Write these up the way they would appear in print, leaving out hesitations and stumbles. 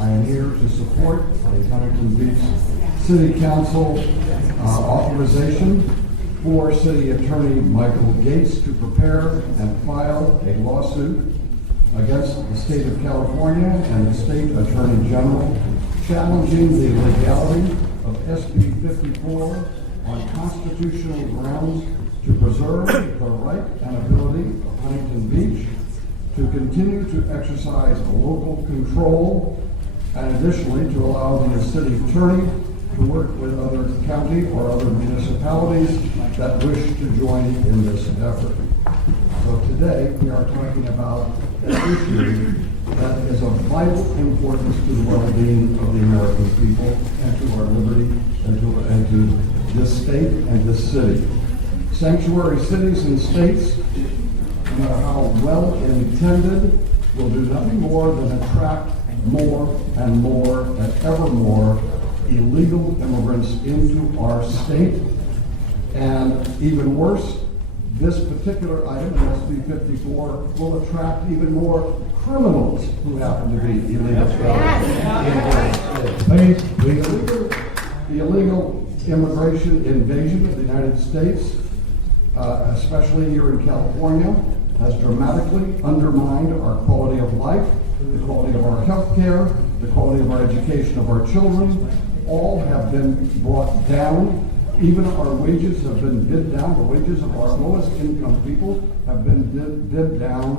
I am here to support the Huntington Beach City Council authorization for City Attorney Michael Gates to prepare and file a lawsuit against the state of California and the state attorney general challenging the legality of SB 54 on constitutional grounds to preserve the right and ability of Huntington Beach to continue to exercise local control, and additionally to allow the city attorney to work with other county or other municipalities that wish to join in this effort. So today we are talking about an issue that is of vital importance to the well-being of the American people and to our liberty and to this state and this city. Sanctuary cities and states, no matter how well intended, will do nothing more than attract more and more and ever more illegal immigrants into our state. And even worse, this particular item, SB 54, will attract even more criminals who happen to be illegal. The illegal immigration invasion of the United States, especially here in California, has dramatically undermined our quality of life, the quality of our health care, the quality of our education of our children. All have been brought down. Even our wages have been bid down. The wages of our lowest income people have been bid down,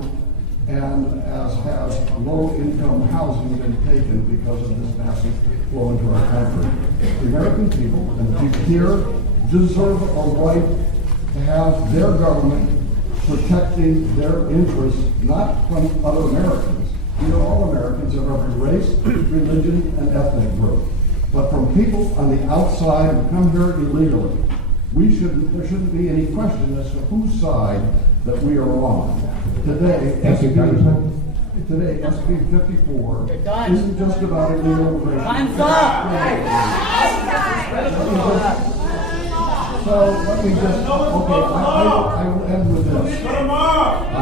and as has low income housing been taken because of this massive flow into our country. The American people and the people here deserve a right to have their government protecting their interests, not from other Americans. We are all Americans of every race, religion, and ethnic group. But from people on the outside who come here illegally, there shouldn't be any question as to whose side that we are on. Today, SB 54 isn't just about illegal immigration. Time's up! So let me just, I will end with this. I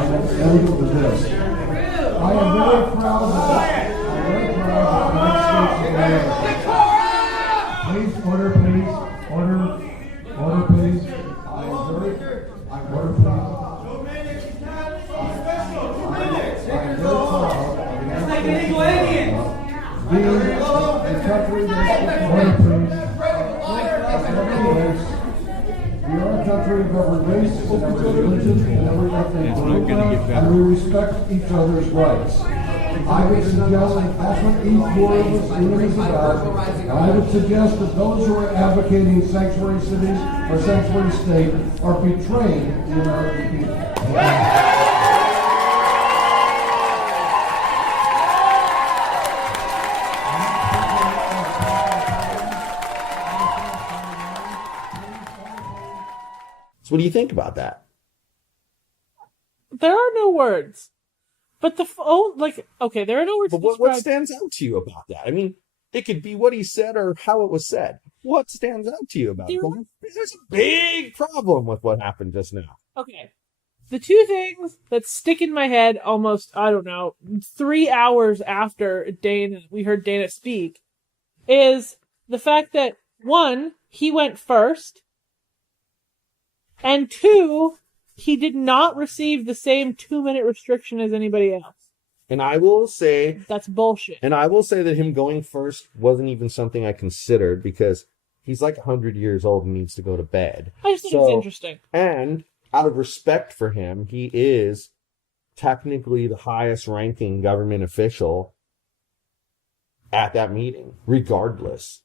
will end with this. I am very proud of the United States of America. Please, order, please. Order, please. I'm very proud. It's like illegal aliens. Being a country that's order, please. We are a country of every race, and every religion, and every ethnic group, and we respect each other's rights. I would suggest that's what each word of this unit is about. And I would suggest that those who are advocating sanctuary cities or sanctuary state are betraying the American people. So what do you think about that? There are no words. But there are no words But to what describe. stands out to you about that? I mean, it could be what he said or how it was said. What stands out to you about it? There's a big problem with what happened just now. Okay. The two things that stick in my head almost, 3 hours after we heard Dana speak, is the fact that, one, he went first, and two, he did not receive the same 2-minute restriction as anybody else. And I will say... That's bullshit. And I will say that him going first wasn't even something I considered because he's like 100 years old and needs to go to bed. I just think it's interesting. And out of respect for him, he is technically the highest ranking government official at that meeting, regardless.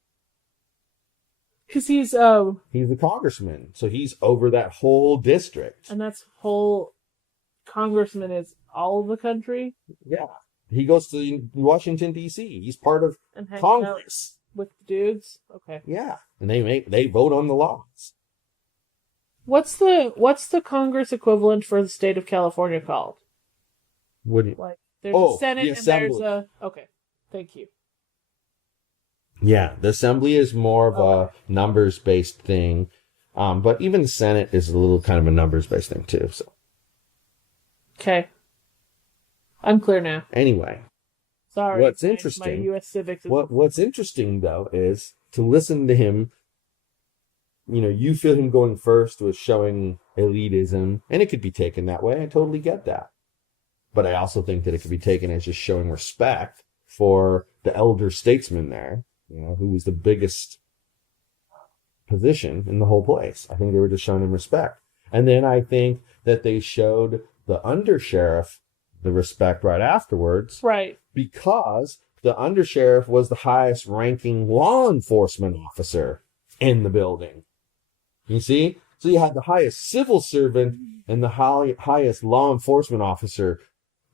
Because he's a congressman, so he's over that whole district. And that's whole congressman is all of the country? Yeah. He goes to Washington, D.C. He's part of Congress. With dudes? Okay. Yeah. And they vote on the laws. What's the Congress equivalent for the state of California called? There's a Senate the and Assembly. there's a... Okay. Thank you. Yeah, the Assembly is more of a numbers-based thing, but even the Senate is a little kind of a numbers-based thing too. So, okay, I'm clear now. Anyway, Sorry. What's my interesting? U.S. civics. What's interesting though is to listen to him. You know, you feel him going first was showing elitism, and it could be taken that way. I totally get that. But I also think that it could be taken as just showing respect for the elder statesman there, you know, who was the biggest position in the whole place. I think they were just showing him respect. And then I think that they showed the undersheriff the respect right afterwards. Right. Because the undersheriff was the highest ranking law enforcement officer in the building. You see? So you had the highest civil servant and the highest law enforcement officer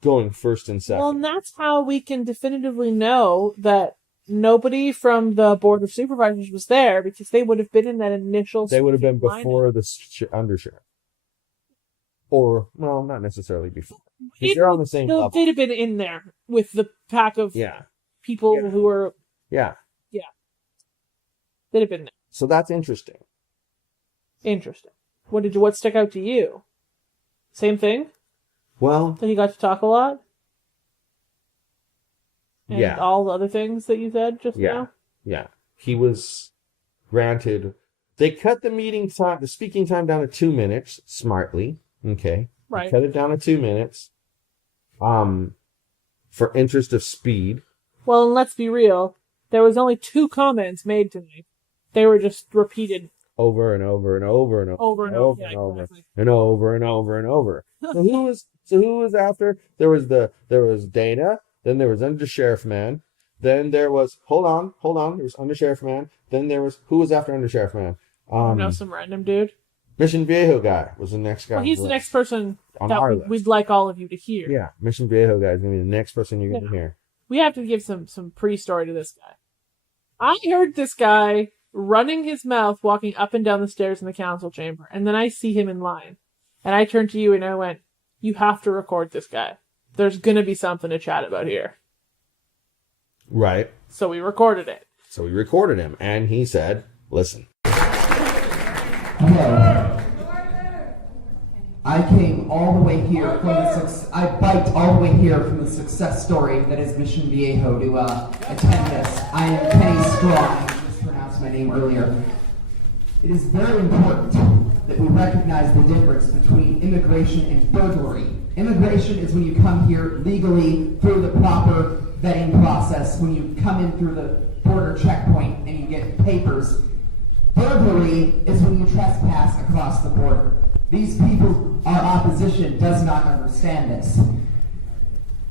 going first and second. Well, and that's how we can definitively know that nobody from the Board of Supervisors was there, because they would have been in that initial... They would have been lineup. before the undersheriff. Or, well, not necessarily before. Because they're on the same level. They'd have been in there with the pack of people who were... Yeah. Yeah. They'd have been there. So that's interesting. Interesting. What stuck out to you? Same thing? Well... That he got to talk a lot? And yeah. all the other things that you said just now? Yeah. He was granted... They cut the speaking time down to 2 minutes, smartly. Okay. Right. They cut it down to 2 minutes. For interest of speed. Well, and let's be real. There was only 2 comments made tonight. They were just repeated over and over and over and over and over and over and over and over and over. So who was after? There was Dana, then there was Undersheriff Man, then there was hold on, there was Undersheriff Man, then there was who was after Undersheriff Man? Some random dude. Mission Viejo guy was the next guy. Well, he's the next person on our list. We'd like all of you to hear. Yeah, Mission Viejo guy is gonna be the next person you're gonna hear. We have to give some pre-story to this guy. I heard this guy running his mouth, walking up and down the stairs in the council chamber, and then I see him in line. And I turned to you and I went, you have to record this guy. There's gonna be something to chat about here. Right. So we recorded it. So we recorded him, and he said, listen. Hello. I came all the way here from I biked all the way here from the success story that is Mission Viejo to attend this. I am Kenny Strong. I mispronounced my name earlier. It is very important that we recognize the difference between immigration and burglary. Immigration is when you come here legally through the proper vetting process, when you come in through the border checkpoint and you get papers. Burglary is when you trespass across the border. These people, our opposition, does not understand this.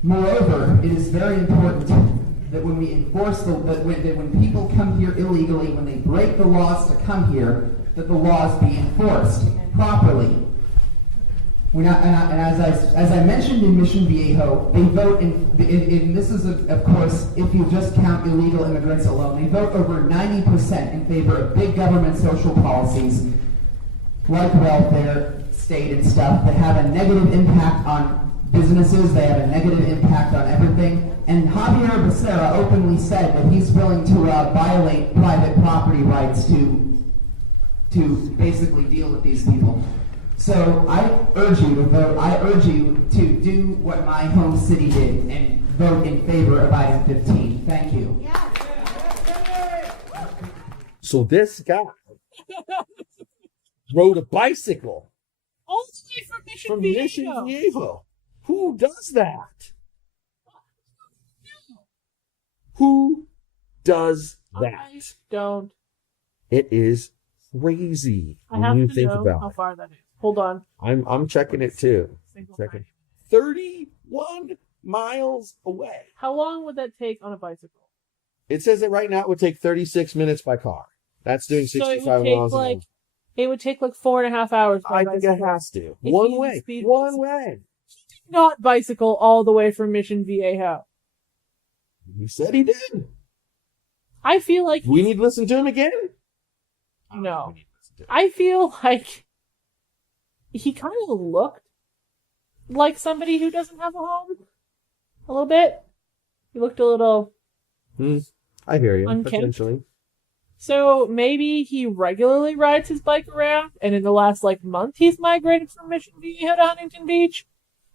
Moreover, it is very important that when we enforce that when people come here illegally, when they break the laws to come here, that the laws be enforced properly. As I mentioned in Mission Viejo, they vote in this is of course if you just count illegal immigrants alone, they vote over 90% in favor of big government social policies like welfare, state and stuff that have a negative impact on businesses, they have a negative impact on everything. And Javier Becerra openly said that he's willing to violate private property rights to basically deal with these people. So I urge you to vote. I urge you to do what my home city did and vote in favor of item 15. Thank you. So this guy rode a bicycle all the way from Mission Viejo. Who does that? Who does that? I don't. It is crazy I when have you to think know about how it. far that is. Hold on. I'm checking it too. Checking. 31 miles away. How long would that take on a bicycle? It says that right now it would take 36 minutes by car. That's doing 65 miles an hour. It would take like 4.5 hours by bicycle. I think it has to. One way. One way. Not bicycle all the way from Mission Viejo. He said he did. I feel like... We need to listen to him again? No. I feel like he kind of looked like somebody who doesn't have a home. A little bit. He looked a little... I hear you. unkempt. Potentially. So maybe he regularly rides his bike around, and in the last month he's migrated from Mission Viejo to Huntington Beach.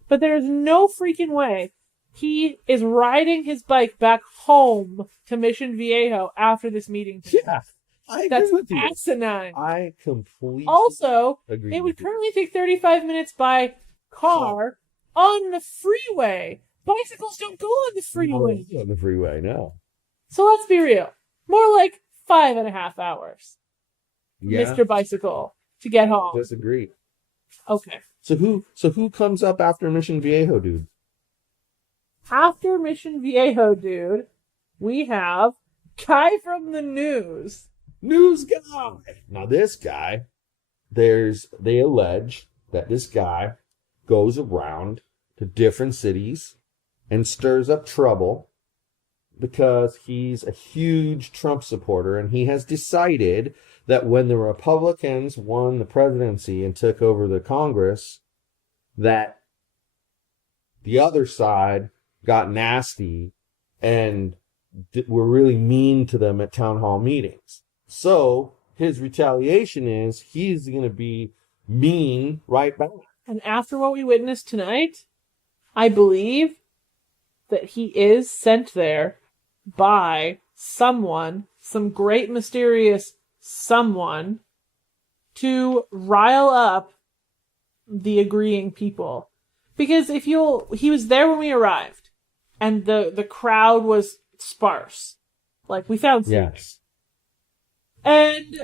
But there's no freaking way He is riding his bike back home to Mission Viejo after this meeting. Yeah, I agree That's with you. asinine. I completely Also, agree it would with you. currently take 35 minutes by car on the freeway. Bicycles don't go on the freeway. On the freeway, no. So let's be real. More like 5.5 hours, Yeah, Mr. Bicycle, to get home. disagree. Okay. So who comes up after Mission Viejo, dude? After Mission Viejo, dude, we have Guy from the News. News guy. Now this guy, they allege that this guy goes around to different cities and stirs up trouble because he's a huge Trump supporter, and he has decided that when the Republicans won the presidency and took over the Congress, that the other side got nasty and were really mean to them at town hall meetings. So his retaliation is he's going to be mean right back. And after what we witnessed tonight, I believe that he is sent there by someone, some great mysterious someone, to rile up the agreeing people. Because he was there when we arrived, and the crowd was sparse. Like, we found seats. Yes. And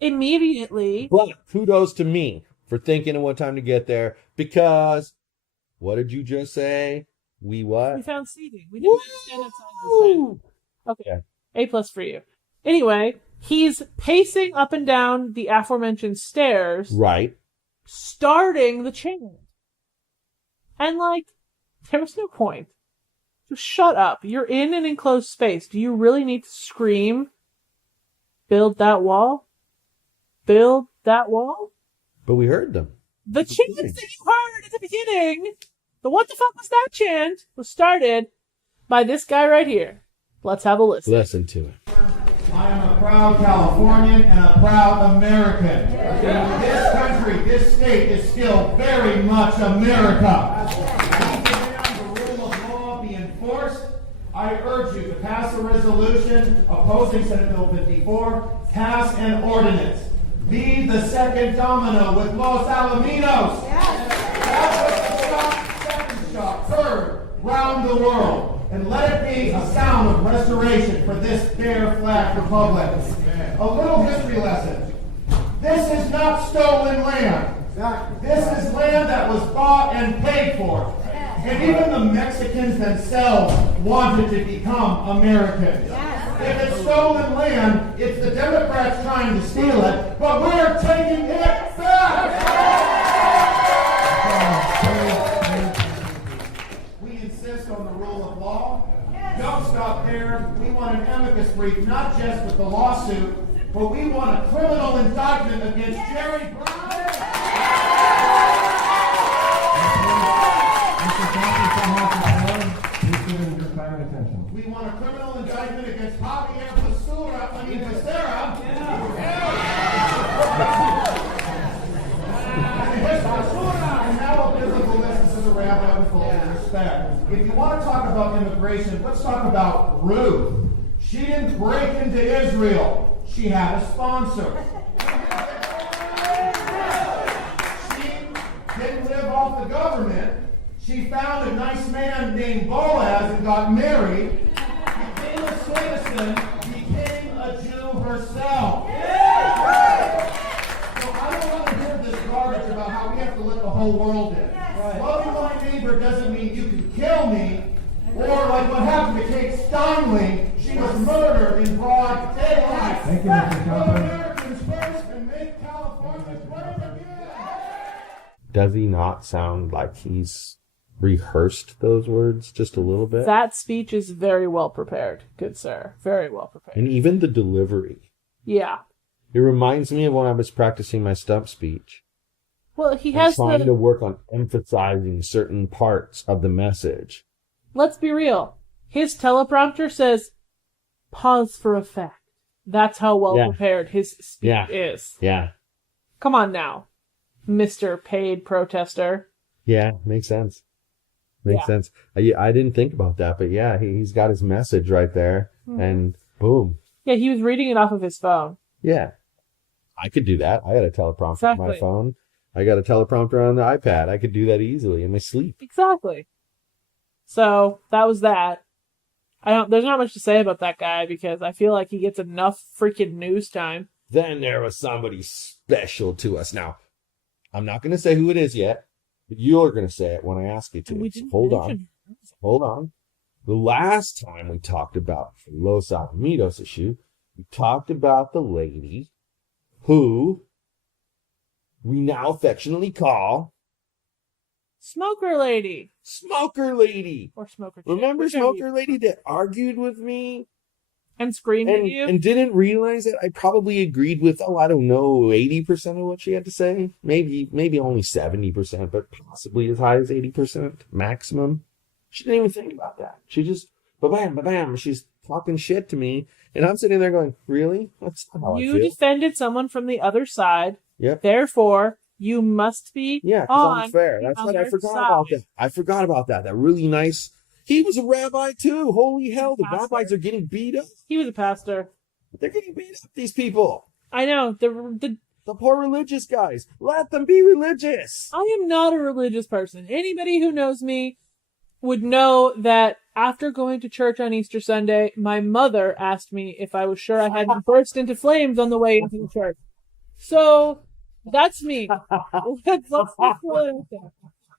immediately... But kudos to me for thinking of what time to get there, because what did you just say? We what? We found seating. We didn't stand outside the stand. Okay. Yeah. A+ for you. Anyway, he's pacing up and down the aforementioned stairs, Right. starting the chant. And, like, there was no point. Just shut up. You're in an enclosed space. Do you really need to scream? Build that wall? Build that wall? But we heard them. The chant that you heard at the beginning, the what the fuck was that chant, was started by this guy right here. Let's have a listen. Listen to it. I am a proud Californian and a proud American. This country, this state is still very much America. We demand the rule of law be enforced. I urge you to pass a resolution opposing Senate Bill 54, pass an ordinance. Be the second domino with Los Alamitos. That was the second shot heard round the world. And let it be a sound of restoration for this bare flag republic. A little history lesson. This is not stolen land. This is land that was bought and paid for. And even the Mexicans themselves wanted to become Americans. If it's stolen land, it's the Democrats trying to steal it, but we're taking it back! We insist on the rule of law. Don't stop there. We want an amicus brief, not just with the lawsuit, but we want a criminal indictment against Jerry Brown. We want a criminal indictment against Javier Becerra. And now a biblical lesson to the rabbi with all due respect. If you want to talk about immigration, let's talk about Ruth. She didn't break into Israel. She had a sponsor. She didn't live off the government. She found a nice man named Boaz and got married, became a citizen, became a Jew herself. So I don't want to hear this garbage about how we have to let the whole world in. Loving my neighbor doesn't mean you can kill me, or like what happened to Kate Steinle, she was murdered in broad daylight. Thank you, Mr. Trump. Americans first and make California great again. Does he not sound like he's rehearsed those words just a little bit? That speech is very well prepared, good sir. Very well prepared. And even the delivery. Yeah. It reminds me of when I was practicing my stump speech. Well, he I'm has trying to the... work on emphasizing certain parts of the message. Let's be real. His teleprompter says, pause for effect. That's how well prepared his speech is. Yeah. Come on now, Mr. Paid Protester. Yeah, makes sense. Makes Yeah. sense. I didn't think about that, but yeah, he's got his message right there, and boom. Yeah, he was reading it off of his phone. Yeah, I could do that. I got a teleprompter on my Exactly. phone. I got a teleprompter on the iPad. I could do that easily in my sleep. Exactly. So that was that. There's not much to say about that guy because I feel like he gets enough freaking news time. Then there was somebody special to us. Now, I'm not going to say who it is yet, but you're going to say it when I ask you to. We So didn't hold mention on. Hold on. The last time we talked about the Los Alamitos issue, we talked about the lady who we now affectionately call Smoker Lady. Smoker Lady. Or Smoker Chick. Remember whichever Smoker you- Lady that argued with me And screamed at you? and didn't realize that I probably agreed with, I don't know, 80% of what she had to say? Maybe only 70%, but possibly as high as 80% maximum. She didn't even think about that. She just, ba-bam, ba-bam, she's talking shit to me. And I'm sitting there going, really? That's not how You I feel. defended someone from the other side. Yep. Therefore, you must be Yeah, on because I'm fair. the That's what I other forgot side. about that. I forgot about that. That really nice. He was a rabbi too. Holy hell, the Pastor. rabbis are getting beat up. He was a pastor. They're getting beat up, these people. I know. The The poor religious guys. Let them be religious. I am not a religious person. Anybody who knows me would know that after going to church on Easter Sunday, my mother asked me if I was sure I hadn't burst into flames on the way into the church. So that's me. Let's not throw it out there.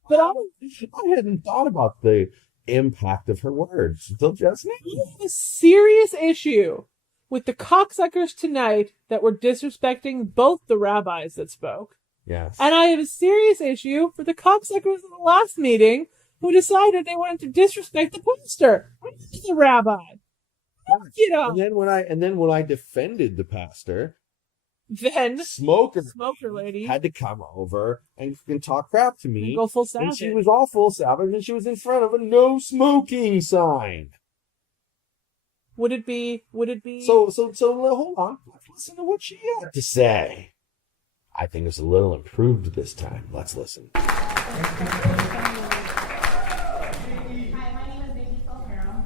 But I hadn't thought about the impact of her words until just now. I have a serious issue with the cocksuckers tonight that were disrespecting both the rabbis that spoke. Yes. And I have a serious issue for the cocksuckers in the last meeting who decided they wanted to disrespect the pastor. I'm not the rabbi. You know. And then when I defended the pastor, Then Smoker Lady had to come over and talk crap to me. go full And savage. she was all full savage, and she was in front of a no smoking sign. Would it be? So hold on. Let's listen to what she had to say. I think it's a little improved this time. Let's listen. Hi, my name is Vicky Soltero.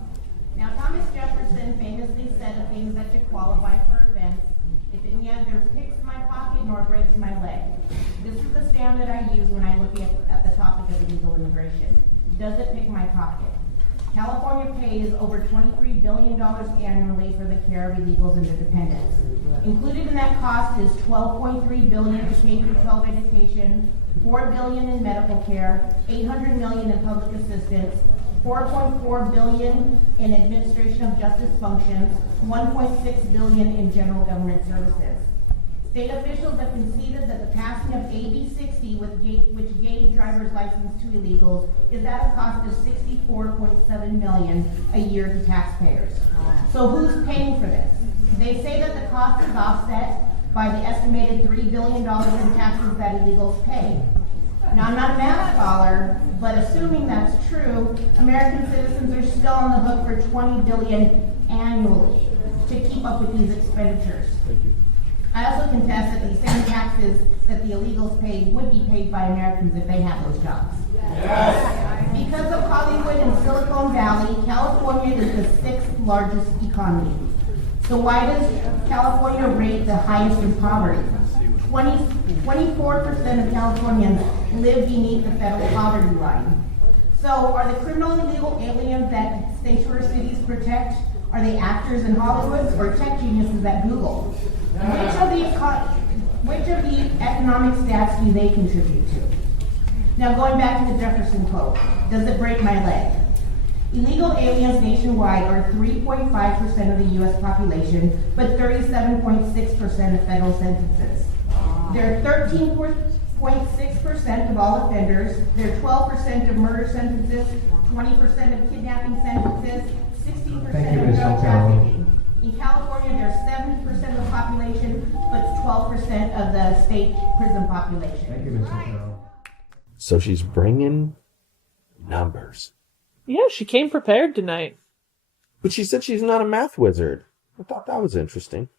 Now, Thomas Jefferson famously said the things that should qualify for offense: if it neither picks my pocket nor breaks my leg. This is the standard I use when I look at the topic of illegal immigration. Does it pick my pocket? California pays over $23 billion annually for the care of illegals and their dependents. Included in that cost is $12.3 billion in K-12 education, $4 billion in medical care, $800 million in public assistance, $4.4 billion in administration of justice functions, $1.6 billion in general government services. State officials have conceded that the passing of AB 60, which gave driver's license to illegals, is at a cost of $64.7 million a year to taxpayers. So who's paying for this? They say that the cost is offset by the estimated $3 billion in taxes that illegals pay. Now, I'm not a math scholar, but assuming that's true, American citizens are still on the hook for $20 billion annually to keep up with these expenditures. I also contest that these same taxes that the illegals paid would be paid by Americans if they had those jobs. Yes. Because of Hollywood and Silicon Valley, California is the 6th largest economy. So why does California rate the highest in poverty? 24% of Californians live beneath the federal poverty line. So are the criminal and illegal aliens that sanctuary cities protect, are they actors in Hollywood or tech geniuses at Google? Which of the economic stats do they contribute to? Now going back to the Jefferson quote, does it break my leg? Illegal aliens nationwide are 3.5% of the U.S. population, but 37.6% of federal sentences. They're 13.6% of all offenders. They're 12% of murder sentences, 20% of kidnapping sentences, 16% of drug trafficking. In California, there's 70% of the population, but 12% of the state prison population. Thank you, Ms. Otero. So she's bringing numbers. Yeah, she came prepared tonight. But she said she's not a math wizard. I thought that was interesting.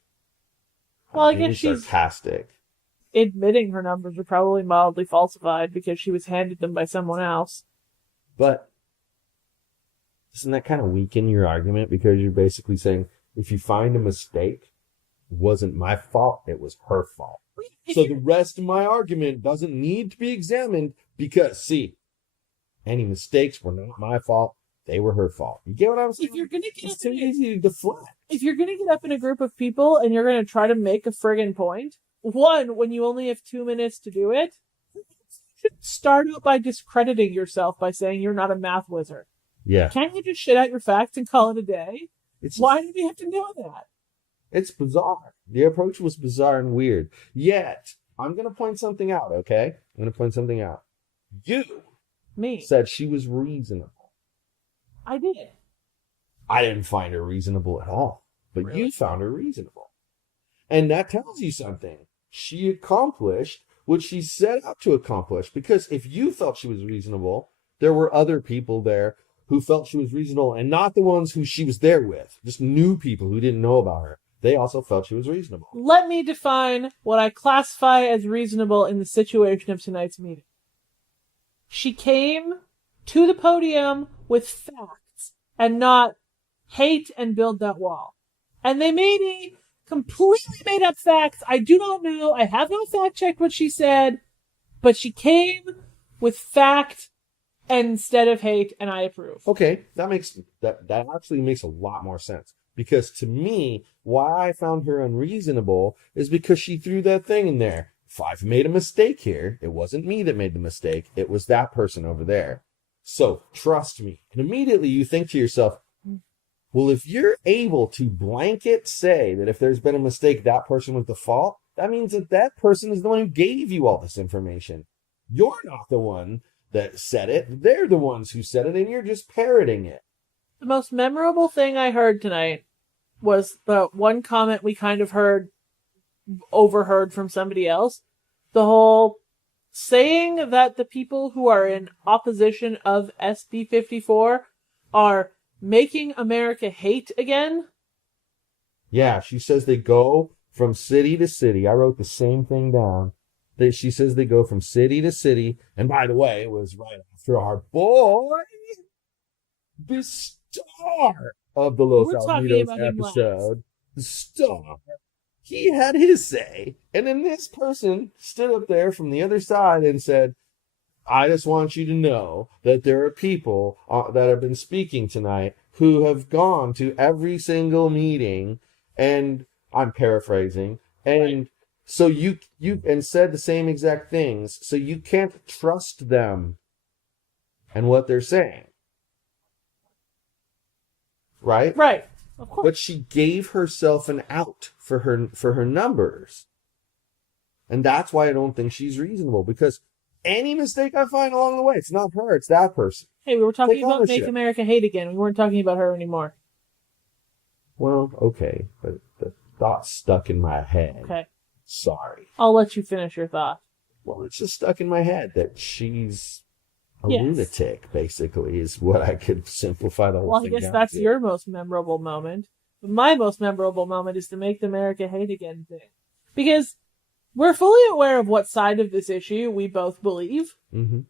Well, I Being guess she's sarcastic. admitting her numbers are probably mildly falsified because she was handed them by someone else. But doesn't that kind of weaken your argument? Because you're basically saying, if you find a mistake, it wasn't my fault, it was her fault. So the rest of my argument doesn't need to be examined because, see, any mistakes were not my fault. They were her fault. You get what I'm saying? If you're gonna get It's too easy to deflect. If you're gonna get up in a group of people and you're gonna try to make a friggin' point, one, when you only have 2 minutes to do it, you should start out by discrediting yourself by saying you're not a math wizard. Yeah. Can't you just shit out your facts and call it a day? It's Why do we have to do that? It's bizarre. The approach was bizarre and weird. Yet, I'm going to point something out, okay? I'm going to point something out. You Me. said she was reasonable. I did. I didn't find her reasonable at all. But Really? you found her reasonable. And that tells you something. She accomplished what she set out to accomplish. Because if you felt she was reasonable, there were other people there who felt she was reasonable and not the ones who she was there with. Just new people who didn't know about her. They also felt she was reasonable. Let me define what I classify as reasonable in the situation of tonight's meeting. She came to the podium with facts and not hate and build that wall. And they made a completely made up facts. I do not know. I have not fact checked what she said, but she came with fact instead of hate, and I approve. Okay, that actually makes a lot more sense. Because to me, why I found her unreasonable is because she threw that thing in there. If I've made a mistake here, it wasn't me that made the mistake. It was that person over there. So trust me. And immediately you think to yourself, well, if you're able to blanket say that if there's been a mistake, that person was the fault, that means that that person is the one who gave you all this information. You're not the one that said it. They're the ones who said it, and you're just parroting it. The most memorable thing I heard tonight was the one comment we kind of overheard from somebody else. The whole saying that the people who are in opposition of SB 54 are making America hate again. Yeah, she says they go from city to city. I wrote the same thing down. She says they go from city to city. And by the way, it was right after our boy, the star of the Los Alamitos episode, the star. He had his say. And then this person stood up there from the other side and said, I just want you to know that there are people that have been speaking tonight who have gone to every single meeting, and I'm paraphrasing, and so you and said the same exact things, so you can't trust them and what they're saying. Right? Right. Of course. But she gave herself an out for her numbers. And that's why I don't think she's reasonable, because any mistake I find along the way, it's not her, it's that person. Hey, we were talking Take about ownership. Make America Hate Again. We weren't talking about her anymore. Well, okay, but the thought's stuck in my head. Okay. Sorry. I'll let you finish your thought. Well, it's just stuck in my head that she's a Yes. lunatic, basically, is what I could simplify the whole Well, I thing guess down that's to. your most memorable moment. But my most memorable moment is the Make America Hate Again thing. Because we're fully aware of what side of this issue we both believe. Mm-hmm.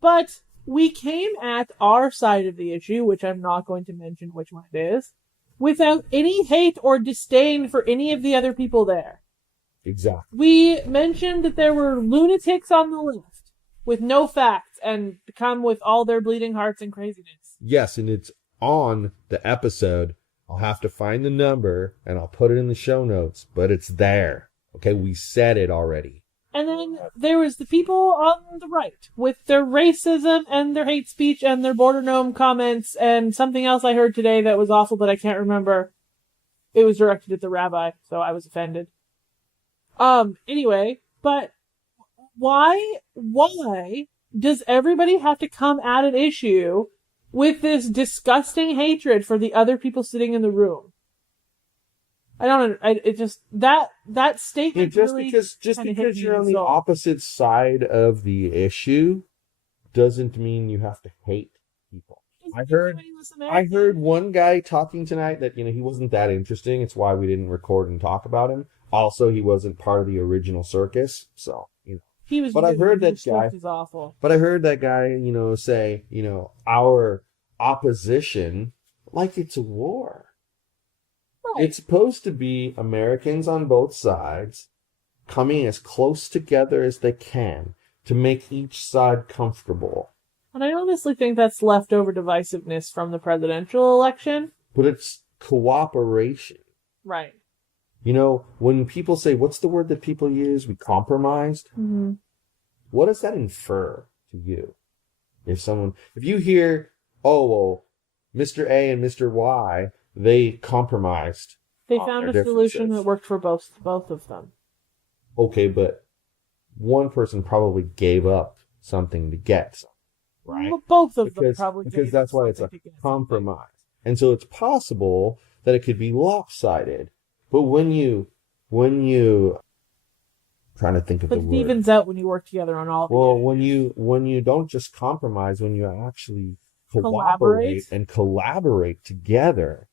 But we came at our side of the issue, which I'm not going to mention which one it is, without any hate or disdain for any of the other people there. Exactly. We mentioned that there were lunatics on the left with no facts and come with all their bleeding hearts and craziness. Yes, and it's on the episode. I'll have to find the number, and I'll put it in the show notes, but it's there. Okay, we said it already. And then there was the people on the right with their racism and their hate speech and their border gnome comments and something else I heard today that was awful, but I can't remember. It was directed at the rabbi, so I was offended. Anyway, but why does everybody have to come at an issue with this disgusting hatred for the other people sitting in the room? I don't. It just that statement Just really because kinda hit me you're in on the the soul. opposite side of the issue doesn't mean you have to hate people. I heard one guy talking tonight that he wasn't that interesting. It's why we didn't record and talk about him. Also, he wasn't part of the original Circus, so He was. But I heard that his script guy- is awful. But I heard that guy, say, opposition like it's a war. Right. It's supposed to be Americans on both sides coming as close together as they can to make each side comfortable. And I honestly think that's leftover divisiveness from the presidential election. But it's cooperation. Right. You know, when people say, what's the word that people use? We compromised. Mm-hmm. What does that infer to you? If you hear, oh, well, Mr. A and Mr. Y, they compromised. They on found their a solution differences. that worked for both of them. Okay, but one person probably gave up something to get something, right? Well, both of them probably because gave that's why it's a something to get compromise. And so it's possible that it could be lopsided. But when you trying to think of something. the But it word. evens out when you work together on all of it. Well, when you don't just compromise, when you actually cooperate and collaborate together,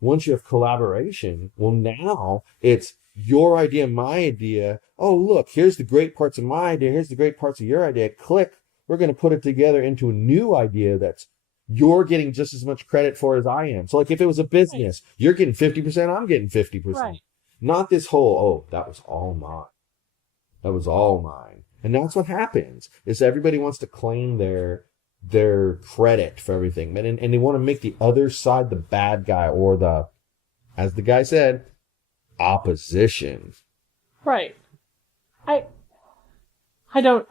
once you have collaboration, well, now it's your idea, my idea. Oh, look, here's the great parts of my idea. Here's the great parts of your idea. Click. We're going to put it together into a new idea that's you're getting just as much credit for as I am. So like if it was a business, you're getting 50%, I'm getting 50%. Right. Not this whole, oh, that was all mine. That was all mine. And that's what happens, is everybody wants to claim their credit for everything. And they want to make the other side the bad guy or the, as the guy said, opposition. Right. I don't.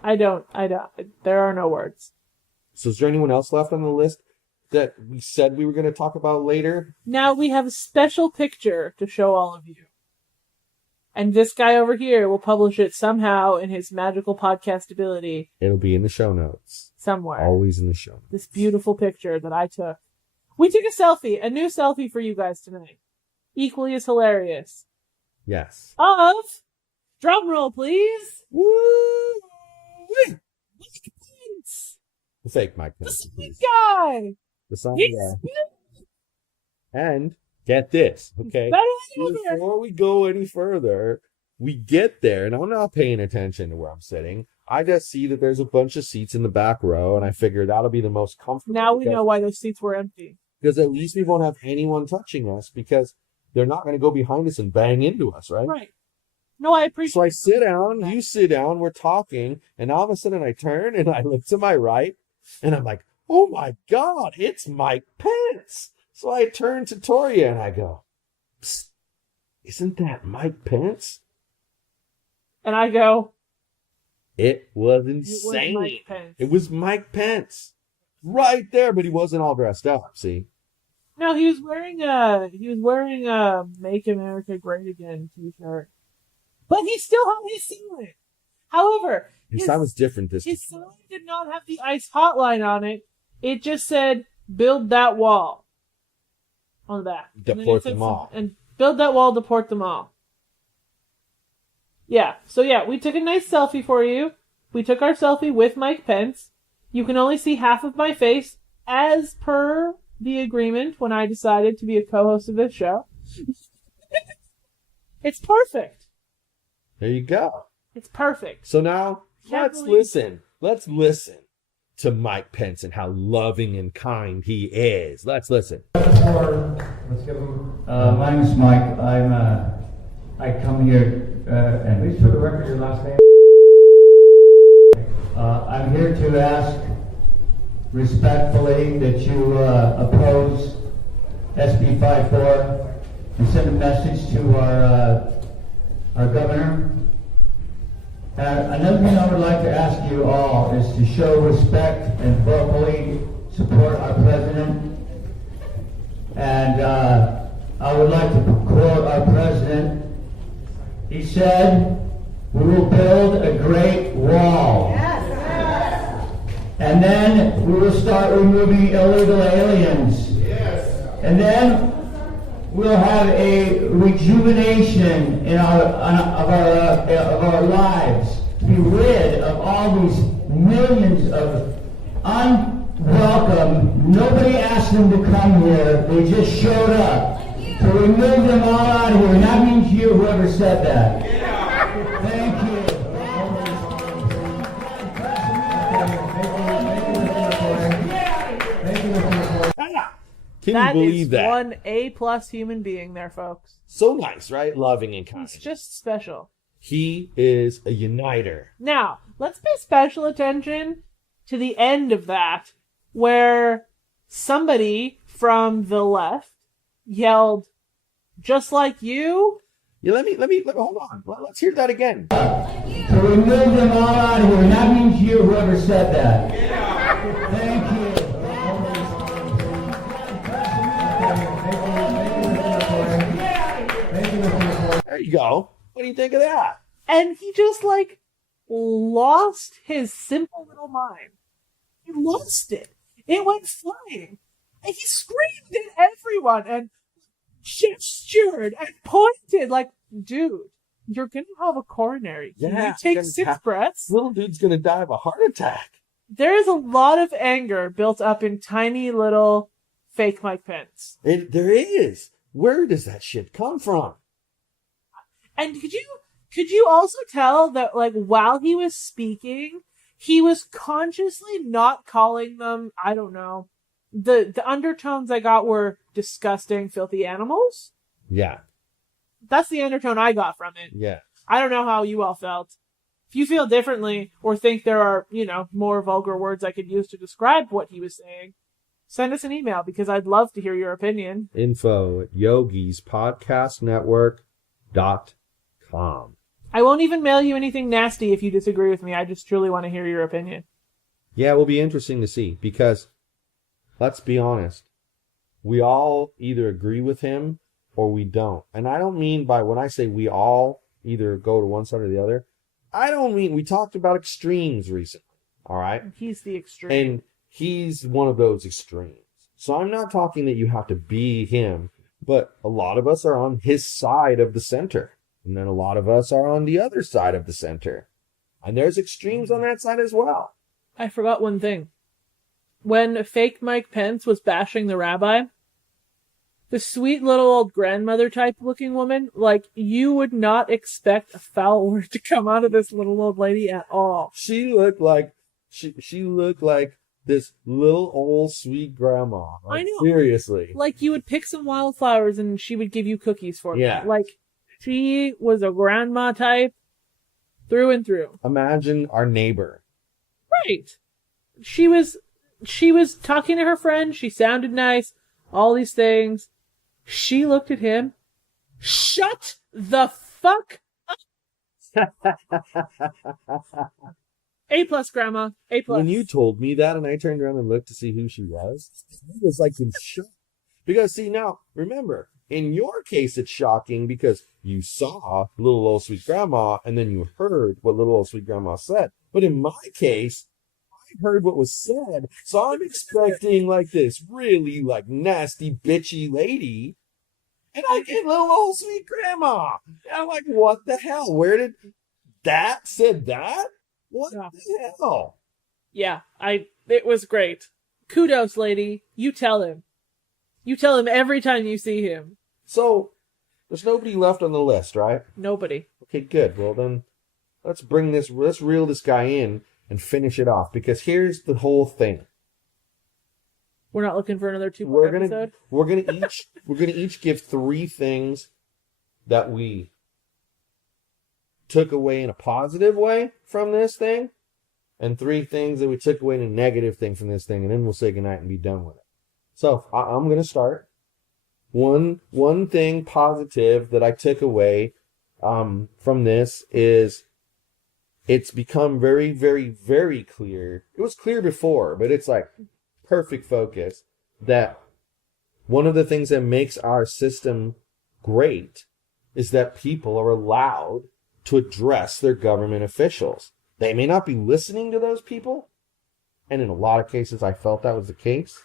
There are no words. So is there anyone else left on the list that we said we were going to talk about later? Now we have a special picture to show all of you. And this guy over here will publish it somehow in his magical podcast ability. It'll be in the show notes. Somewhere. Always in the show notes. This beautiful picture that I took. We took a selfie, a new selfie for you guys tonight. Equally as hilarious. Yes. Of, drum roll please. Woo! Mike Pence, The fake Mike the Pence. sweet guy. The sign He's guy. And get this, okay? better than ever. Before we go any further, we get there, and I'm not paying attention to where I'm sitting. I just see that there's a bunch of seats in the back row, and I figure that'll be the most comfortable. Now we know why those seats were empty. Because at least we won't have anyone touching us, because they're not going to go behind us and bang into us, right? Right. No, I appreciate So I sit down, you sit down, we're talking, and all of a sudden I turn and I look to my right, and I'm like, oh my God, it's Mike Pence. So I turn to Toria and I go, psst, isn't that Mike Pence? And I go, It was it was insane. Mike Pence. It was Mike Pence. Right there, but he wasn't all dressed up, see? No, he was wearing a Make America Great Again t-shirt. But he still had his sign. However, His sign was different this his sign did not have the ICE hotline on it. It just said, build that wall on the back. And then it Deport said them all. And build that wall, deport them all. Yeah, so yeah, we took a nice selfie for you. We took our selfie with Mike Pence. You can only see half of my face, as per the agreement when I decided to be a co-host of this show. It's perfect. There you go. It's perfect. So now, Can't let's believe- listen. Let's listen to Mike Pence and how loving and kind he is. Let's listen. Let's give him. My name is Mike. I come here, and please for the record, your last name. I'm here to ask respectfully that you oppose SB 54 and send a message to our governor. Another thing I would like to ask you all is to show respect and vocally support our president. And I would like to quote our president. He said, "We will build a great wall. And then we will start removing illegal aliens. And then we'll have a rejuvenation in of our lives to be rid of all these millions of unwelcome. Nobody asked them to come here. They just showed up. To remove them all out of here. And that means you, whoever said that. Thank you. Can you believe that? One A+ human being there, folks. So nice, right? Loving and kind. He's just special. He is a uniter. Now, let's pay special attention to the end of that, where somebody from the left yelled, "Just like you." Yeah, let me hold on. Let's hear that again. So remove them all out of here. And that means you, whoever said that. Thank you. There you go. What do you think of that? And he just, like, lost his simple little mind. He lost it. It went flying. And he screamed at everyone and gestured and pointed like, dude, you're going to have a coronary. Can you take 6 breaths? Little dude's going to die of a heart attack. There is a lot of anger built up in tiny little fake Mike Pence. There is. Where does that shit come from? And could you also tell that, like, while he was speaking, he was consciously not calling them, I don't know, the undertones I got were disgusting, filthy animals? Yeah. That's the undertone I got from it. Yeah. I don't know how you all felt. If you feel differently or think there are, more vulgar words I could use to describe what he was saying, send us an email because I'd love to hear your opinion. info@yogispodcastnetwork.com. I won't even mail you anything nasty if you disagree with me. I just truly want to hear your opinion. Yeah, it will be interesting to see because, let's be honest, we all either agree with him or we don't. And I don't mean by when I say we all either go to one side or the other, I don't mean, we talked about extremes recently, all right? He's the extreme. And he's one of those extremes. So I'm not talking that you have to be him, but a lot of us are on his side of the center. And then a lot of us are on the other side of the center. And there's extremes on that side as well. I forgot one thing. When fake Mike Pence was bashing the rabbi, the sweet little old grandmother type looking woman, like, you would not expect a foul word to come out of this little old lady at all. She looked like she looked like this little old sweet grandma. Like, I know. Seriously. Like, you would pick some wildflowers and she would give you cookies for Yeah. them. Like, she was a grandma type through and through. Imagine our neighbor. Right. She was talking to her friend. She sounded nice. All these things. She looked at him. Shut the fuck up. A+, Grandma. A+. When you told me that and I turned around and looked to see who she was, I was like in shock. Because, see, now, remember, in your case, it's shocking because you saw little old sweet grandma and then you heard what little old sweet grandma said. But in my case, I heard what was said. So I'm expecting like this really like nasty, bitchy lady. And I get little old sweet grandma. And I'm like, what the hell? Where did that said that? What the hell? Yeah, it was great. Kudos, lady. You tell him. You tell him every time you see him. So, there's nobody left on the list, right? Nobody. Okay, good. Well, then, let's reel this guy in and finish it off. Because here's the whole thing. We're not looking for another 2-part episode? We're gonna each give 3 things that we took away in a positive way from this thing, and 3 things that we took away in a negative thing from this thing, and then we'll say goodnight and be done with it. So I'm going to start. One thing positive that I took away from this is it's become very, very, very clear. It was clear before, but it's like perfect focus that one of the things that makes our system great is that people are allowed to address their government officials. They may not be listening to those people, and in a lot of cases I felt that was the case.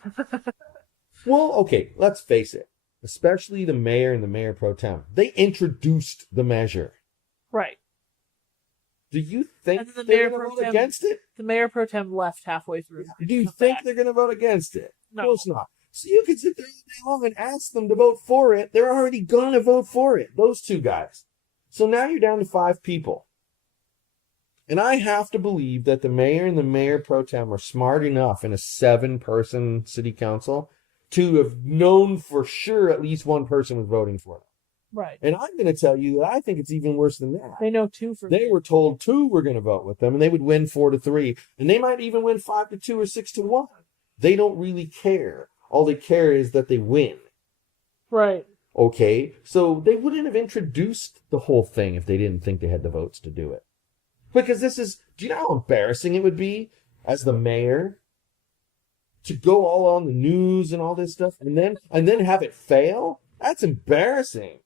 Well, okay, let's face it. Especially the mayor and the mayor pro tem. They introduced the measure. Right. Do you think they're going to vote against it? The mayor pro tem left halfway through. Do you think they're going to vote against it? No. Of course not. So you can sit there all day long and ask them to vote for it. They're already going to vote for it. Those 2 guys. So now you're down to 5 people. And I have to believe that the mayor and the mayor pro tem are smart enough in a 7-person city council to have known for sure at least one person was voting for them. Right. And I'm going to tell you that I think it's even worse than that. They know two for They were told 2 were going to vote with them, and they would win 4-3, and they might even win 5-2 or 6-1. They don't really care. All they care is that they win. Right. Okay, so they wouldn't have introduced the whole thing if they didn't think they had the votes to do it. Because this is, do you know how embarrassing it would be as the mayor to go all on the news and all this stuff and then have it fail? That's embarrassing.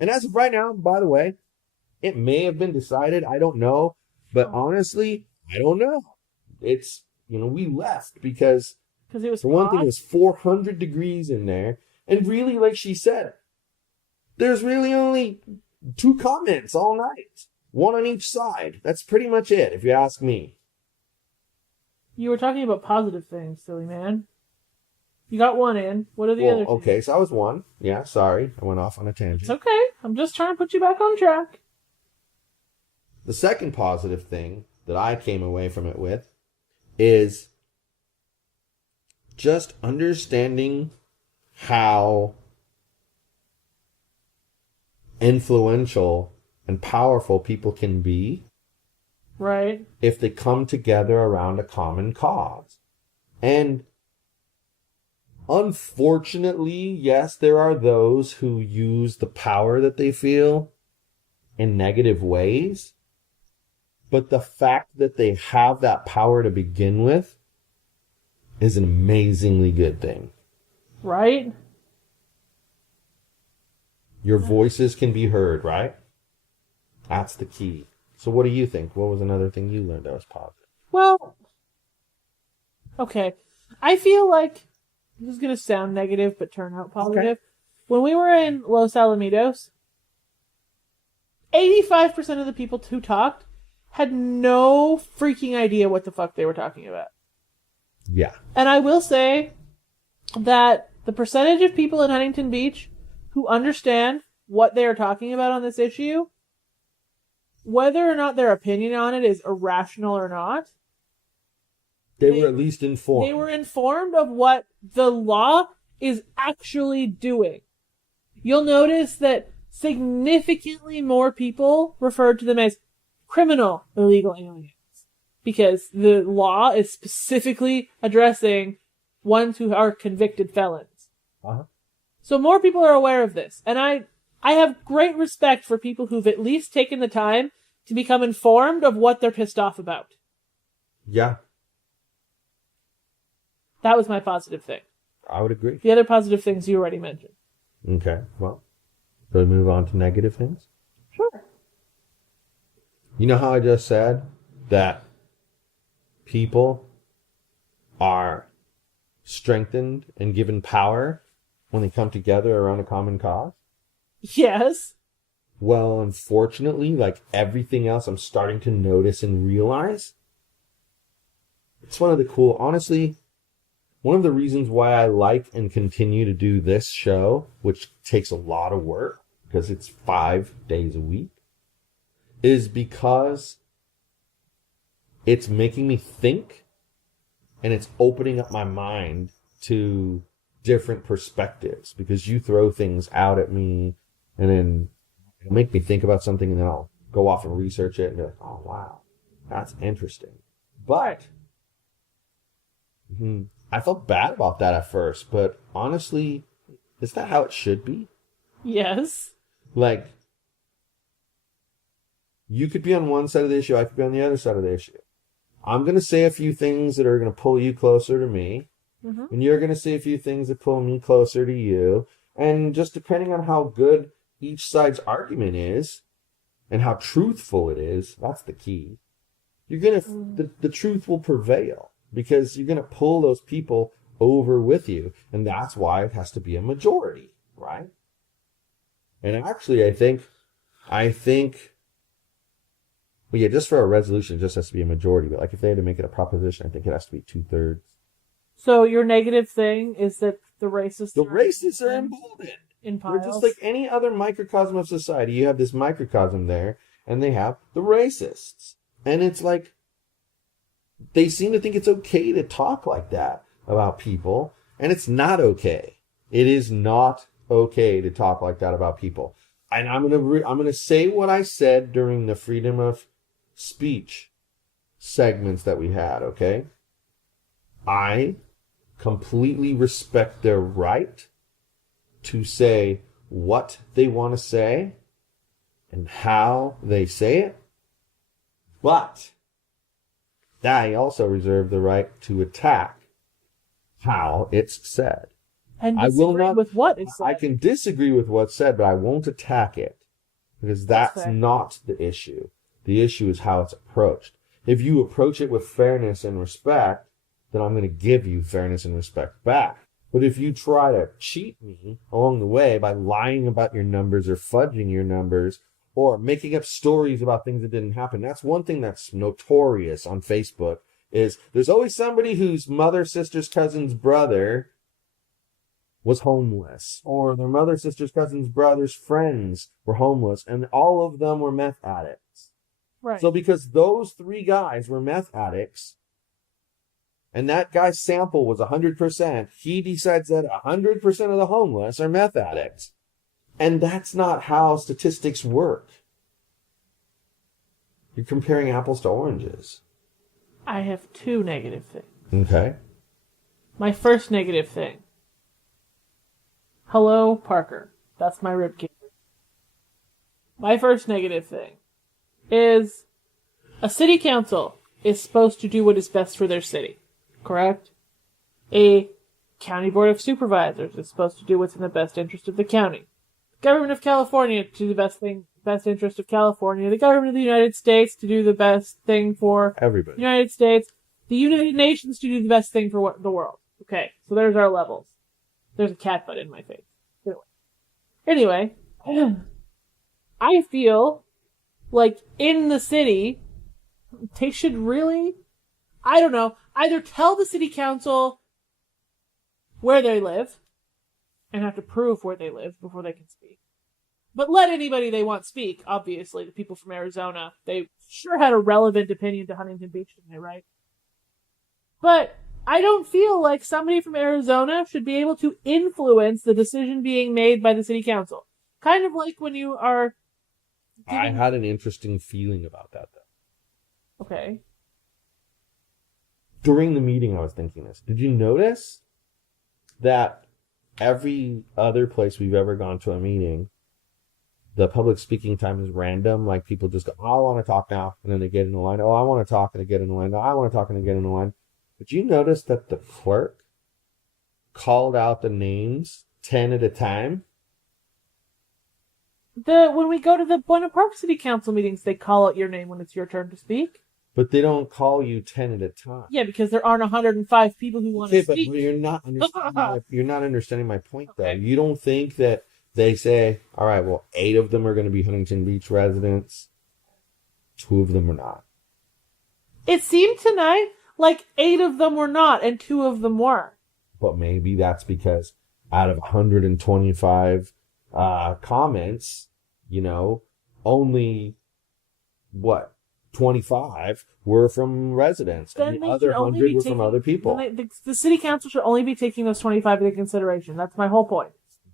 And as of right now, by the way, it may have been decided, I don't know, but honestly, I don't know. It's, we left because it was for one hot? thing, it was 400 degrees in there. And really, like she said, there's really only 2 comments all night. 1 on each side. That's pretty much it, if you ask me. You were talking about positive things, silly man. You got 1 in. What are the other 2? Okay, so I was 1. Yeah, sorry. I went off on a tangent. It's okay. I'm just trying to put you back on track. The second positive thing that I came away from it with is just understanding how influential and powerful people can be, right, if they come together around a common cause. And unfortunately, yes, there are those who use the power that they feel in negative ways, but the fact that they have that power to begin with is an amazingly good thing. Right? Your voices can be heard, right? That's the key. So what do you think? What was another thing you learned that was positive? Well, okay. I feel like this is going to sound negative, but turn out positive. Okay. When we were in Los Alamitos, 85% of the people who talked had no freaking idea what the fuck they were talking about. Yeah. And I will say that the percentage of people in Huntington Beach who understand what they are talking about on this issue, whether or not their opinion on it is irrational or not, They were at least informed. They were informed of what the law is actually doing. You'll notice that significantly more people referred to them as criminal illegal aliens, because the law is specifically addressing ones who are convicted felons. Uh-huh. So more people are aware of this. And I have great respect for people who've at least taken the time to become informed of what they're pissed off about. Yeah. That was my positive thing. I would agree. The other positive things you already mentioned. Okay, well, shall we move on to negative things? Sure. You know how I just said that people are strengthened and given power when they come together around a common cause? Yes. Well, unfortunately, like everything else I'm starting to notice and realize, it's one of the reasons why I like and continue to do this show, which takes a lot of work because it's 5 days a week, is because it's making me think and it's opening up my mind to different perspectives, because you throw things out at me and then it'll make me think about something and then I'll go off and research it and be like, oh, wow, that's interesting. But I felt bad about that at first, but honestly, is that how it should be? Yes. Like, you could be on one side of the issue, I could be on the other side of the issue. I'm going to say a few things that are going to pull you closer to me, and you're going to say a few things that pull me closer to you, and just depending on how good each side's argument is, and how truthful it is, that's the key. You're going to, the truth will prevail, because you're going to pull those people over with you, and that's why it has to be a majority, right? And actually, I think, well, yeah, just for a resolution, it just has to be a majority. But like if they had to make it a proposition, I think it has to be 2/3. So your negative thing is that the racists are emboldened. In They're piles. just like any other microcosm of society. You have this microcosm there, and they have the racists. And it's like, they seem to think it's okay to talk like that about people. And it's not okay. It is not okay to talk like that about people. And I'm gonna say what I said during the freedom of speech segments that we had, okay? I completely respect their right to say what they want to say and how they say it, but I also reserve the right to attack how it's said. And I will disagree not with what is said. I can disagree with what's said, but I won't attack it because that's fair. not the issue. The issue is how it's approached. If you approach it with fairness and respect, then I'm going to give you fairness and respect back. But if you try to cheat me along the way by lying about your numbers or fudging your numbers or making up stories about things that didn't happen, that's one thing that's notorious on Facebook, is there's always somebody whose mother, sister's, cousin's brother was homeless, or their mother, sister's, cousin's, brother's friends were homeless, and all of them were meth addicts. Right. So because those 3 guys were meth addicts, and that guy's sample was 100%, he decides that 100% of the homeless are meth addicts. And that's not how statistics work. You're comparing apples to oranges. I have 2 negative things. Okay. My first negative thing. Hello, Parker. That's my ribcage. My first negative thing is a city council is supposed to do what is best for their city, correct? A county board of supervisors is supposed to do what's in the best interest of the county. The government of California to do the best interest of California. The government of the United States to do the best thing for Everybody. the United States. The United Nations to do the best thing for the world. Okay, so there's our levels. There's a cat butt in my face. Anyway, I feel like in the city, they should really, I don't know, either tell the city council where they live and have to prove where they live before they can speak. But let anybody they want speak. Obviously, the people from Arizona, they sure had a relevant opinion to Huntington Beach, didn't they, right? But I don't feel like somebody from Arizona should be able to influence the decision being made by the city council. Kind of like when you are... I had an interesting feeling about that, though. Okay. During the meeting, I was thinking this. Did you notice that every other place we've ever gone to a meeting, the public speaking time is random? Like, people just go, oh, I want to talk now, and then they get in the line. Oh, I want to talk, and they get in the line. Oh, I want to talk, and they get in the line. But you notice that the clerk called out the names 10 at a time? When we go to the Buena Park City Council meetings, they call out your name when it's your turn to speak. But they don't call you 10 at a time. Yeah, because there aren't 105 people who want to speak. But you're not understanding my point, though. Okay. You don't think that they say, all right, well, 8 of them are going to be Huntington Beach residents, 2 of them are not. It seemed tonight like 8 of them were not, and 2 of them were. But maybe that's because out of 125 comments, only, 25 were from residents, and the other 100 were from other people. The city council should only be taking those 25 into consideration. That's my whole point.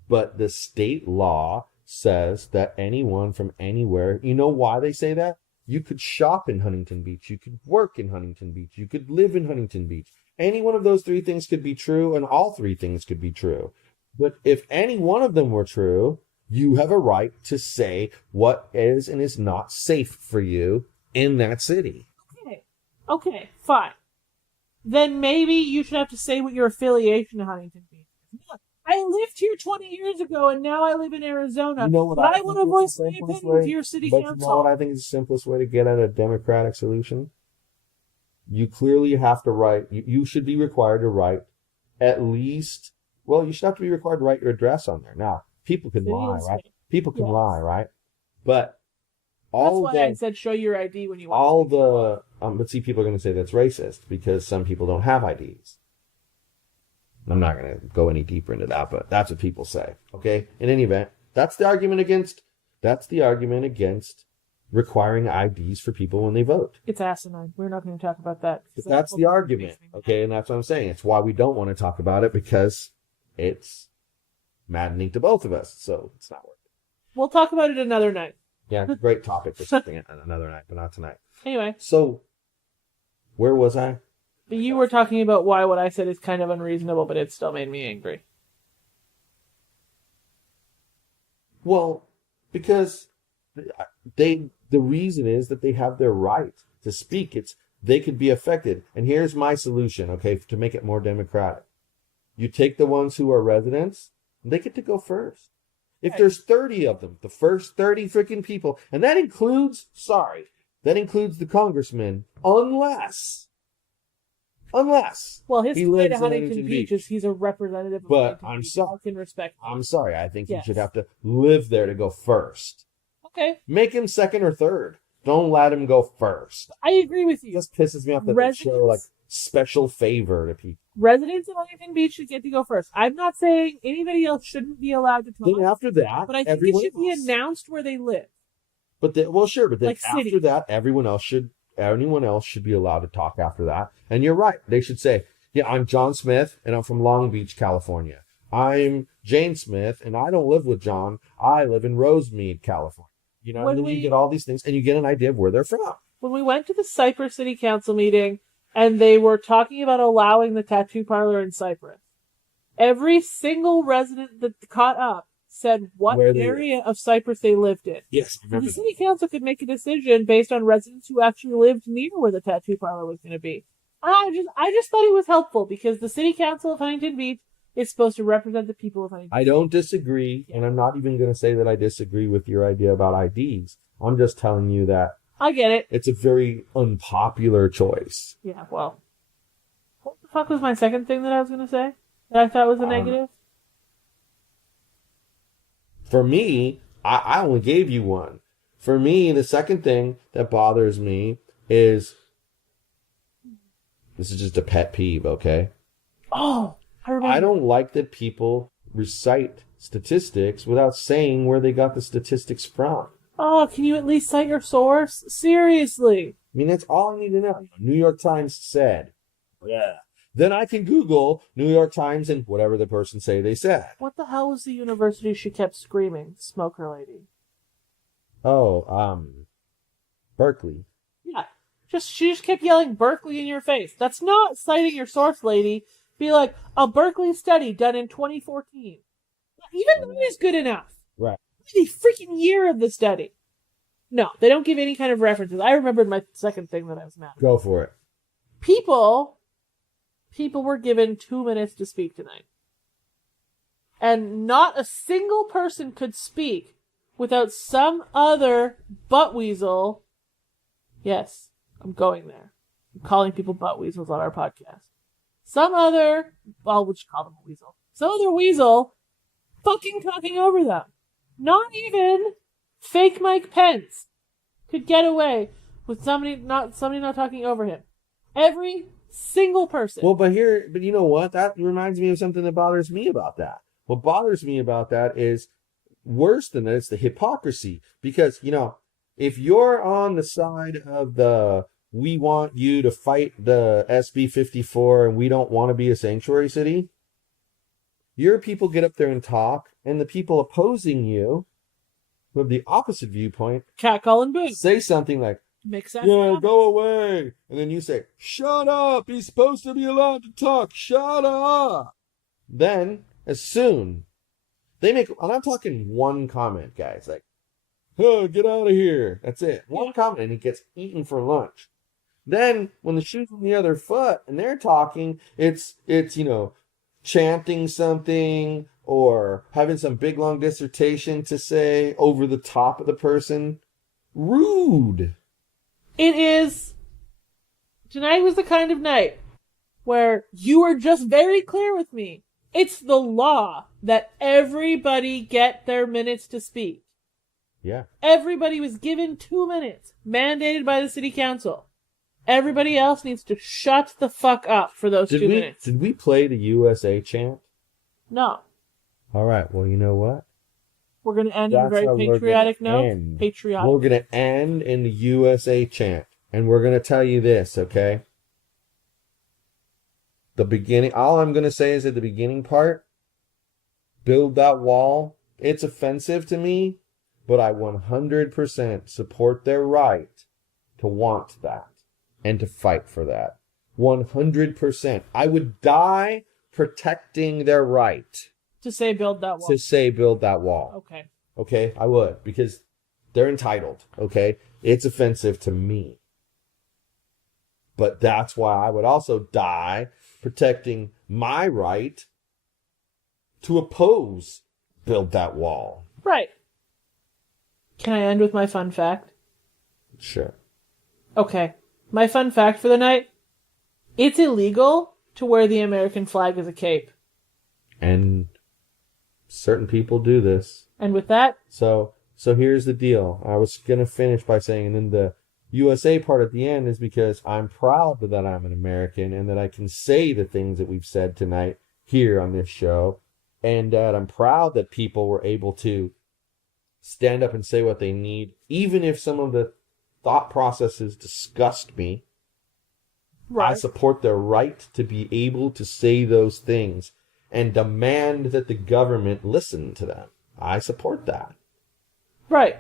But the state law says that anyone from anywhere, you know why they say that? You could shop in Huntington Beach. You could work in Huntington Beach. You could live in Huntington Beach. Any one of those 3 things could be true, and all 3 things could be true. But if any one of them were true, you have a right to say what is and is not safe for you in that city. Okay, fine. Then maybe you should have to say what your affiliation to Huntington Beach is. I lived here 20 years ago, and now I live in Arizona. You know what but I want to voice my opinion to your city council. You know what I think is the simplest way to get at a democratic solution? You clearly have to write, you should be required to write at least, you should have to be required to write your address on there. Now, people can lie, right? People can lie, right? But that's why I said show your ID when you want but see, people are going to say that's racist because some people don't have IDs. I'm not going to go any deeper into that, but that's what people say. Okay. In any event, that's the argument against requiring IDs for people when they vote. It's asinine. We're not going to talk about that. But that's the argument, okay? And that's what I'm saying. It's why we don't want to talk about it, because it's maddening to both of us. So it's not worth it. We'll talk about it another night. Yeah, it's a great topic for something another night, but not tonight. Anyway. So, where was I? But you were talking about why what I said is kind of unreasonable, but it still made me angry. Well, because the reason is that they have their right to speak. They could be affected. And here's my solution, okay, to make it more democratic. You take the ones who are residents, and they get to go first. If there's 30 of them, the first 30 freaking people, and that includes the congressman, unless Well, his he claim lives to in Huntington Beach is he's a representative of But Huntington I'm Beach. sorry. I can respect that. I'm sorry, I think he Yes. should have to live there to go first. Okay, Make him second or third. Don't let him go first. I agree with It you. just pisses me off that they show like special favor to people. Residents of Huntington Beach should get to go first. I'm not saying anybody else shouldn't be allowed to Then talk, after that, but I think it everyone should be else. announced where they live. But then Like after city. that, anyone else should be allowed to talk after that. And you're right. They should say, yeah, I'm John Smith, and I'm from Long Beach, California. I'm Jane Smith, and I don't live with John. I live in Rosemead, California. You know, When and then you we- get all these things, and you get an idea of where they're from. When we went to the Cypress City Council meeting and they were talking about allowing the tattoo parlor in Cypress, every single resident that caught up said what Where they area of Cypress they lived in. Yes, I So remember the that. city council could make a decision based on residents who actually lived near where the tattoo parlor was going to be. I just thought it was helpful because the city council of Huntington Beach is supposed to represent the people of Huntington. I don't disagree, and I'm not even going to say that I disagree with your idea about IDs. I'm just telling you that I get it. it's a very unpopular choice. Yeah, well, what the fuck was my second thing that I was going to say that I thought was a negative? For me, I only gave you one. For me, the second thing that bothers me is, this is just a pet peeve, okay? Oh, I remember. I don't like that people recite statistics without saying where they got the statistics from. Oh, can you at least cite your source? Seriously. I mean, that's all I need to know. New York Times said. Yeah. Then I can Google New York Times and whatever the person say they said. What the hell was the university she kept screaming? Smoker lady. Oh, Berkeley. Yeah. She just kept yelling Berkeley in your face. That's not citing your source, lady. Be like, a Berkeley study done in 2014. Even that is good enough. Right. The freaking year of the study. No, they don't give any kind of references. I remembered my second thing that I was mad at. Go for it. People were given 2 minutes to speak tonight. And not a single person could speak without some other butt weasel. Yes, I'm going there. I'm calling people butt weasels on our podcast. Some other, well, we'll just call them a weasel. Some other weasel fucking talking over them. Not even fake Mike Pence could get away with somebody not talking over him. Every single person. Well, but you know what? That reminds me of something that bothers me about that. What bothers me about that is worse than that. It's the hypocrisy. Because, you know, if you're on the side of the we want you to fight the SB 54 and we don't want to be a sanctuary city, your people get up there and talk, and the people opposing you, who have the opposite viewpoint, Catcall and boo. say something like, Mix that yeah, up. go away. And then you say, shut up. He's supposed to be allowed to talk. Shut up. Then, as soon, they make, and I'm talking one comment, guys, like, oh, get out of here. That's it. One comment, and he gets eaten for lunch. Then, when the shoe's on the other foot, and they're talking, it's you know, chanting something, or having some big, long dissertation to say over the top of the person. Rude. It is. Tonight was the kind of night where you were just very clear with me. It's the law that everybody get their minutes to speak. Yeah. Everybody was given 2 minutes, mandated by the city council. Everybody else needs to shut the fuck up for those 2 minutes. Did we play the USA chant? No. All right. Well, you know what? We're going to end on a That's very how we're patriotic gonna note. end. Patriotic. We're going to end in the USA chant. And we're going to tell you this, okay? The beginning, all I'm going to say is at the beginning part, build that wall. It's offensive to me, but I 100% support their right to want that and to fight for that. 100%. I would die protecting their right To say build that wall. to say build that wall. Okay. Okay, I would, because they're entitled, okay? It's offensive to me. But that's why I would also die protecting my right to oppose build that wall. Right. Can I end with my fun fact? Sure. Okay. My fun fact for the night. It's illegal to wear the American flag as a cape. And certain people do this. And with that, So here's the deal. I was going to finish by saying, and then the USA part at the end is because I'm proud that I'm an American and that I can say the things that we've said tonight here on this show. And that I'm proud that people were able to stand up and say what they need, even if some of the thought processes disgust me. right. I support their right to be able to say those things and demand that the government listen to them. I support that. Right.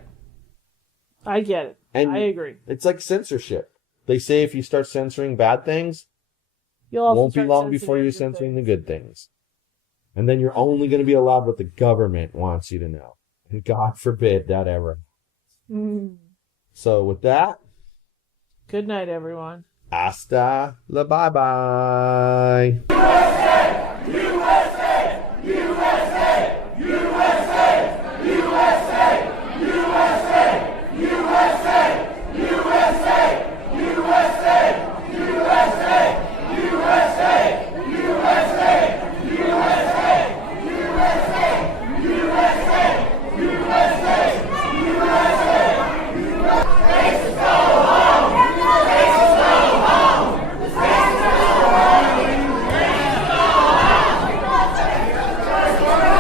I get it. And I agree. It's like censorship. They say if you start censoring bad things, You'll it also won't be start long before censoring you're good censoring things. the good things. And then you're only going to be allowed what the government wants you to know. And God forbid that ever. Mm. So with that, Good night, everyone. hasta la bye-bye.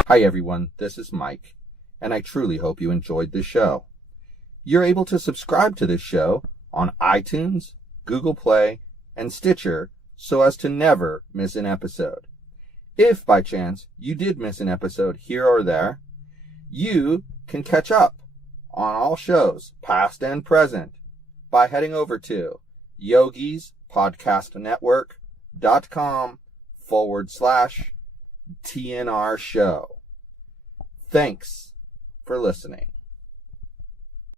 Hi everyone, this is Mike, and I truly hope you enjoyed this show. You're able to subscribe to this show on iTunes, Google Play, and Stitcher so as to never miss an episode. If by chance you did miss an episode here or there, you can catch up on all shows, past and present, by heading over to yogispodcastnetwork.com/TNR show. Thanks for listening.